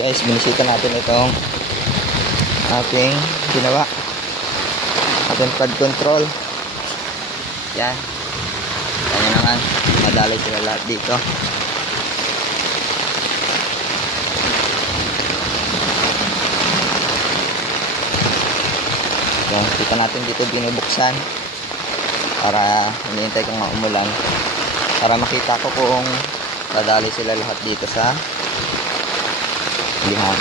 guys, binisita natin itong aking ginawa, ating flood control. Yan, kaya naman madali sila lahat dito. Yan, kita natin dito binubuksan para hinihintay kong umulan, para makita ko kung dadali sila lahat dito sa lihan.